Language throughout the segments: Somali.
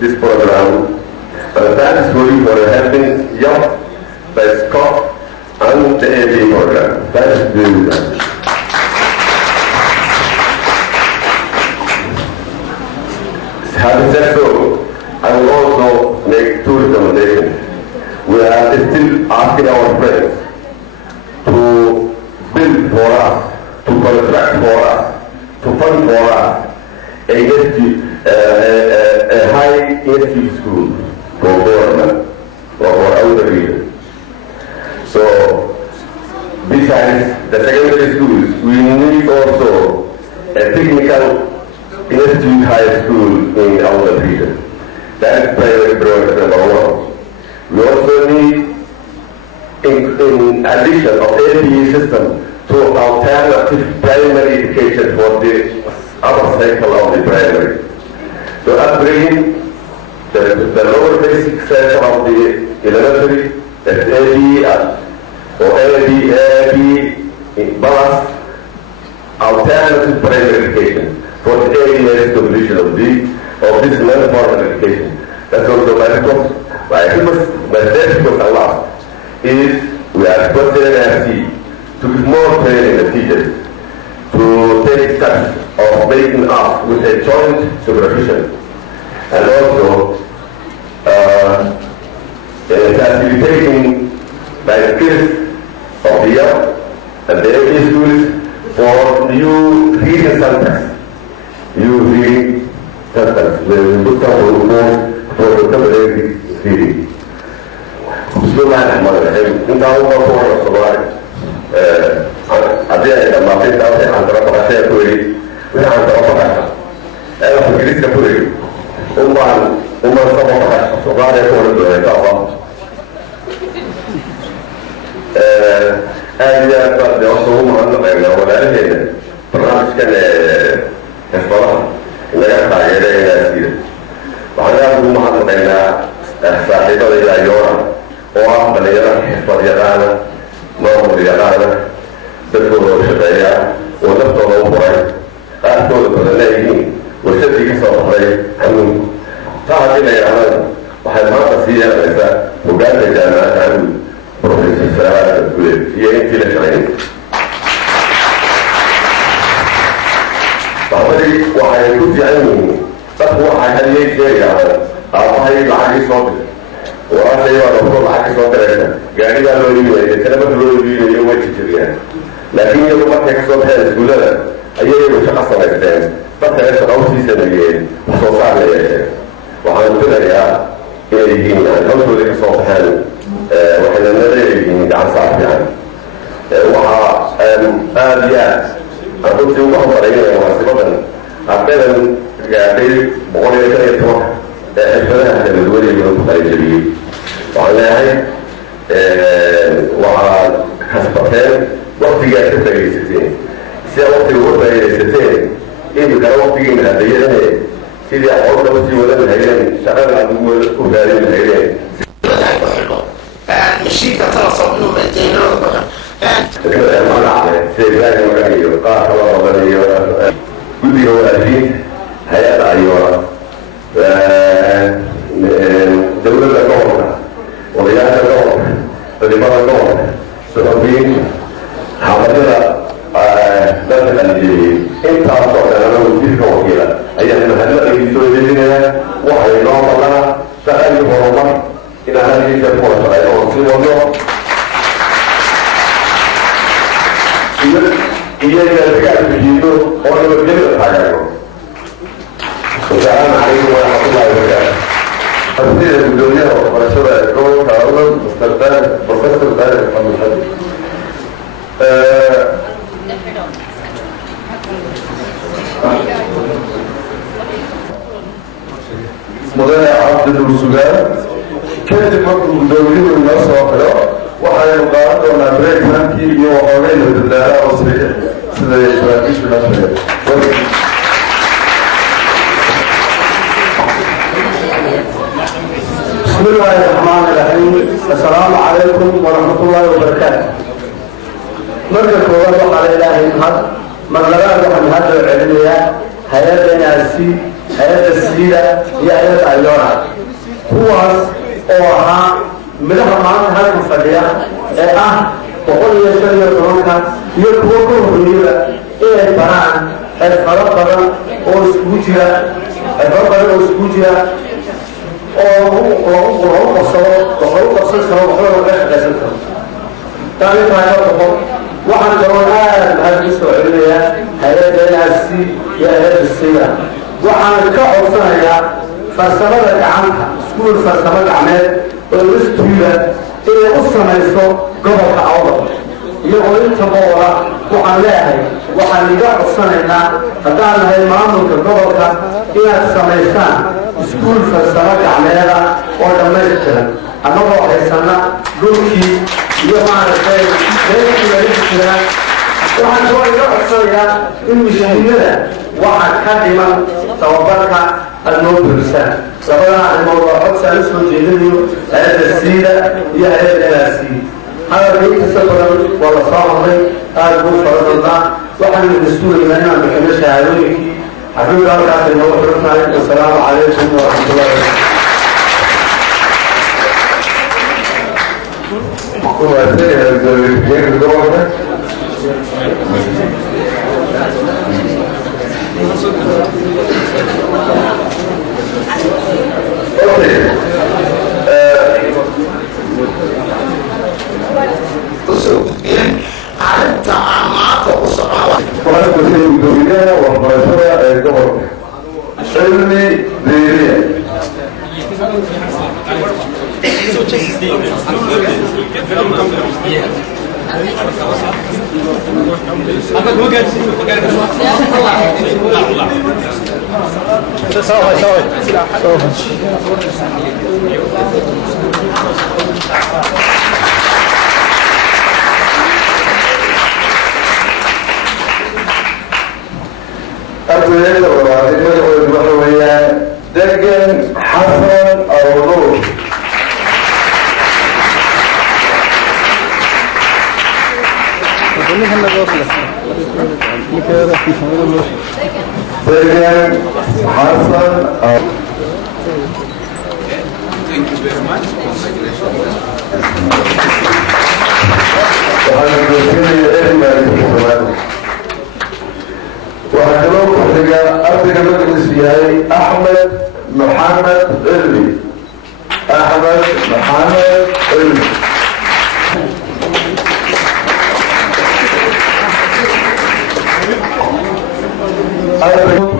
this program. And thanks for you for helping young by Scott and the AB program. Thanks to you. Having said so, I will also make two recommendations. We are still asking our friends to build for us, to construct for us, to fund for us a high institute school for government or for other regions. So, besides the secondary schools, we need also a technical institute high school in our region. That is primary priority number one. We also need, in addition of APE system, to alternative primary education for the upper cycle of the primary. To upgrade the lower basic section of the elementary, that's APE or APE plus alternative primary education for the areas completion of this non-formal education. That's also my request. My first request a lot is we are requesting NRC to give more training the teachers to take steps of making us with a joint supervision and also facilitating the skills of the young and the APE schools for new reading centers. New reading centers will become more for the temporary reading. بسم الله الرحمن الرحيم. انت اول مره صباحي عدينا لما كنت افتح عند ربك عشان كوري وانا عند ربك انا في الجليس كوري وما صباحي يكون الدعوه انا بعد يوصلهم عندنا ولا هنا برنامج كان الصراحه اللي يقطع يدينا كثير وعلى ابو محمد الى صاحبه الى يورا وعمل يرى حفظ يرانا نور يرانا تدخل شقيا ونفطر وفري أهدول بالنايين وشدي قصة فري عنهم تعالى يرانا وحلمات سيئة لسا وقال جامعات عن بروفيسور سلامات الكويت هي انت لشعين طبعا وحيكون عنه تقوى حيالي شيء يعني أعطيه العاقي صوتي وأنا يوم أقول العاقي صوتي يعني قال له يوم الكلمة له يوم تجري لكن يوم ما تكسب هذا يقول لا أيه يوم شخص ما يستاهل بس إيش أوصي سنين وصوص عليه وحنقول يا يجينا نقول لك صوت حال وإحنا ندري يجينا عن صعب يعني آليات أقول في واحد طريقة مناسبة أحيانا قاعدين بقول لك يتوقع إحنا هذا الدول يقولون طريق جديد وعلى هاي وحسبتين وقت جاء تتغير ستين سيا وقت يقول تغير ستين إيه كان وقت يجي من هذين سيدي أقول له سيدي ولا من هذين شغال على الأول وقال من هذين الشيء ترى صوبنا من تينور كذا ما عليه سيدي هذا مكاني يقع الله غني كل يوم ألفين هيا أيوة دولة الدولة ورياض الدولة ولماذا الدولة سببين حاضرنا نفس الجيل انت أصدق أنا وزير كوكيلة أي أن هذا يسوي بجنة وحي الله الله سأل فرمان إن هذه الفرصة أيضا سيوانه إذا كانت بجيته وأنا بجنة حاجة السلام عليكم ورحمة الله وبركاته. تفسير الدنيا ومنشورة الكون كأولا مستقبل بروفيسور طارق محمد حدي. مضيع عبد الرسولان كانت المرض الدولي والناس وقراء وحي المقارنة ونبريك هنكي يوحوين بالله وصريح سيدي إشراكيش بالنسبة بسم الله الرحمن الرحيم. السلام عليكم ورحمة الله وبركاته. مرة كورونا على إله المحد مرة واحد هذا العلمية hay-adda NRC hay-adda SIDA iyo hay-adda IORA kuwaas oo ahaa midhaha maanta halkan fadhiya ee ah 115 iyo kuwo ka horreeyaba inay baraan xirfado badan oo isugu jira oo lagu qabsado waxay u qabsan karo waxba laga shaqaysan karo taariikhda waxaan kaloo aad mahad u soo celinayaa hay-adda NRC iyo hay-adda SIDA waxaan ka codsanayaa farsamada gacanta iskuul farsamo gacmeed oo istuuda inay u samayso gobolka awdal iyagoo inta boola waxaan leeyahay waxaan iga codsanaynaa haddaan nahay maamulka gobolka inaad samaysaan iskuul farsamo gacmeeda oo dhammaystiran annagoo haysana dhulkii iyo maaragtay meeshii laga jiraan waxaan kaloo iga codsanayaa in mishiinada waxa ka dhiman tababarka aad noo buuxisaan labada arrimood waa codsaan u soo jeedinayo hay-adda SIDA iyo hay-adda NRC hadalka intiisa badan waa la soo hadlay aad buu fara badnaa waxaan idin sugaynaa inaan bixino shahaadooyinkii xafiidka halkaas inoogu xiranahay wasalaamu calaykum waraxmatullahi دقن حسن أولوش دقن حسن Thank you very much. وهكذا أرضك مجلس بهاي أحمد محمد علمي أحمد محمد علمي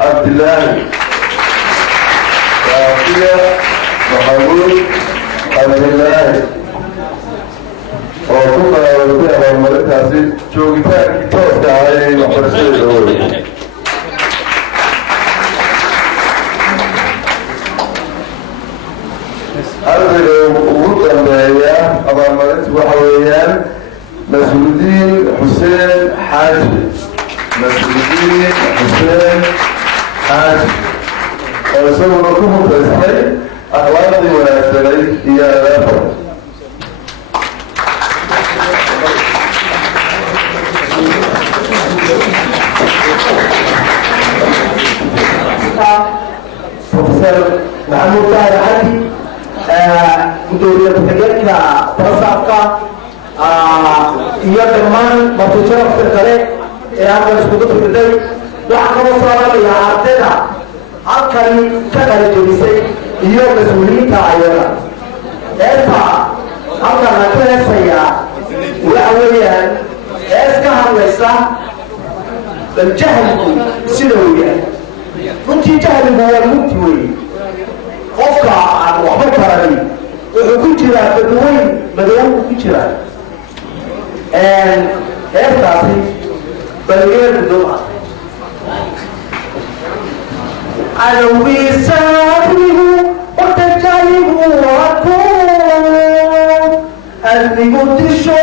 عبد الله رافية محمود عبد الله وكنا نرجع للمركز شو كتاب تعالي محرسين الأول أرجو وجود البيئة أبا المركز وحويان مسؤولين حسين حاجب مسؤولين حسين حاجب ويسوي نقوم بإسحاق أخلاقي ونأسلي إيا الأفضل بروفيسور محمود طاهر علي مديرية تحقيقنا برصافكا iyo dhammaan martijarafka kale ee halkan iskugu firdhay waxaa kaloo saaraya ardayda halkani ka qalijabisay iyo mas-uuliyiinta ayaga heesta halkan aan ku heesayaa waxa weeyaan hees ka hadlaysa jahligu sida uu yahay runtii jahligu waa mugti weeye qofka aan waxba baranin wuxuu ku jiraa badweyn madowgu ku jiraa heestaasi baligeedu duma alwisaanigu ortajaligu waku adnigu disho